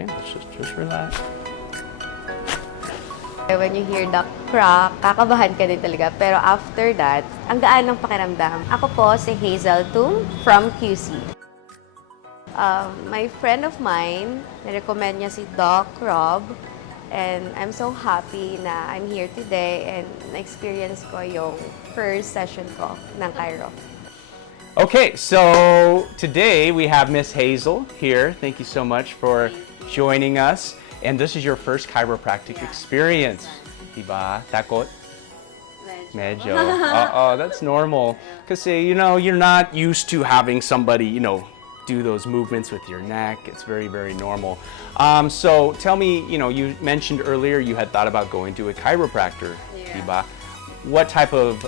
Okay, let's just relax. When you hear the crack, kakabahan ka din talaga. Pero after that, ang gaan ng pakiramdam. Ako po si Hazel Tu from QC. My friend of mine, na-recommend niya si Doc Rob. And I'm so happy na I'm here today and na-experience ko yung first session ko ng Chiro. Okay, so today we have Miss Hazel here. Thank you so much for joining us. And this is your first chiropractic experience. Diba? Takot? Medyo. That's normal. Kasi, you know, you're not used to having somebody, you know, do those movements with your neck. It's very, very normal. So tell me, you know, you mentioned earlier you had thought about going to a chiropractor. Diba? What type of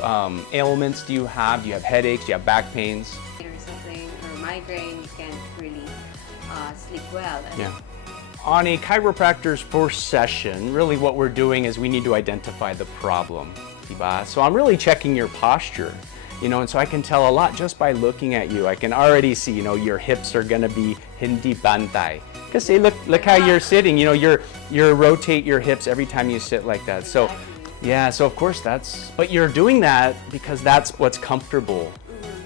ailments do you have? Do you have headaches? Do you have back pains? Or something, or migraine, you can't really sleep well. Yeah. On a chiropractor's first session, really what we're doing is we need to identify the problem, diba? So I'm really checking your posture, you know, and so I can tell a lot just by looking at you. I can already see, you know, your hips are gonna be hindi pantay. Kasi look how you're sitting, you know, you're rotate your hips every time you sit like that. So, yeah, so of course but you're doing that because that's what's comfortable,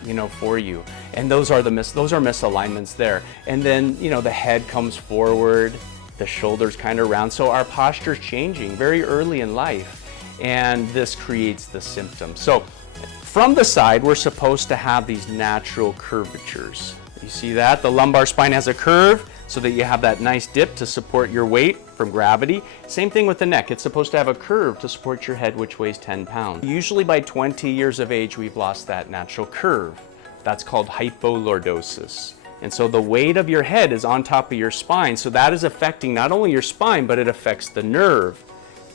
you know, for you. And those are misalignments there. And then, you know, the head comes forward, the shoulders kind of round. So our posture's changing very early in life. And this creates the symptoms. So from the side, we're supposed to have these natural curvatures. You see that? The lumbar spine has a curve so that you have that nice dip to support your weight from gravity. Same thing with the neck. It's supposed to have a curve to support your head, which weighs 10 pounds. Usually by 20 years of age, we've lost that natural curve. That's called hypolordosis. And so the weight of your head is on top of your spine. So that is affecting not only your spine, but it affects the nerve.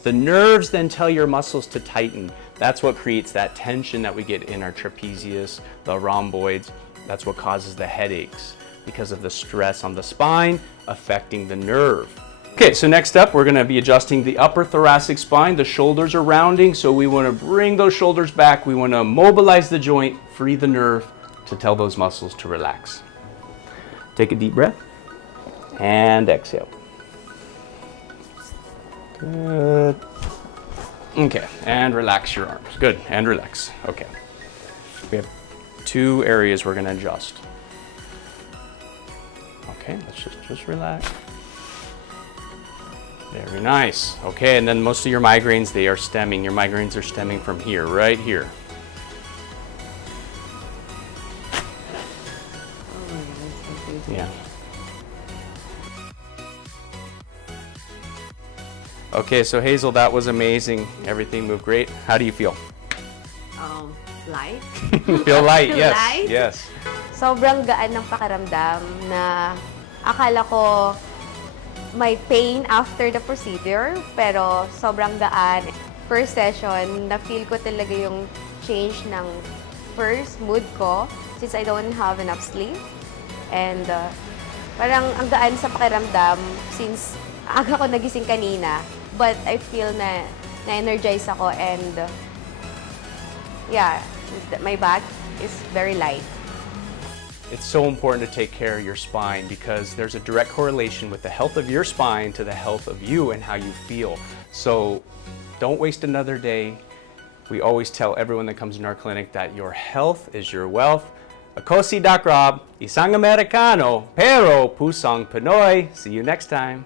The nerves then tell your muscles to tighten. That's what creates that tension that we get in our trapezius, the rhomboids. That's what causes the headaches because of the stress on the spine affecting the nerve. Okay, so next up, we're gonna be adjusting the upper thoracic spine. The shoulders are rounding, so we wanna bring those shoulders back. We wanna mobilize the joint, free the nerve to tell those muscles to relax. Take a deep breath and exhale. Good. Okay, and relax your arms. Good, and relax. Okay. We have two areas we're gonna adjust. Okay, let's just relax. Very nice. Okay, and then most of your migraines, they are stemming. Your migraines are stemming from here, right here. Yeah. Okay, so Hazel, that was amazing. Everything moved great. How do you feel? Light. Feel light, yes. Light? Yes. Sobrang gaan ng pakiramdam na akala ko may pain after the procedure, pero sobrang gaan. First session, na-feel ko talaga yung change ng first mood ko since I don't have enough sleep. And parang ang gaan sa pakiramdam since aga ko nagising kanina, but I feel na-energize ako and yeah, my back is very light. It's so important to take care of your spine because there's a direct correlation with the health of your spine to the health of you and how you feel. So don't waste another day. We always tell everyone that comes in our clinic that your health is your wealth. Ako si Doc Rob, isang Amerikano, pero pusang Pinoy. See you next time.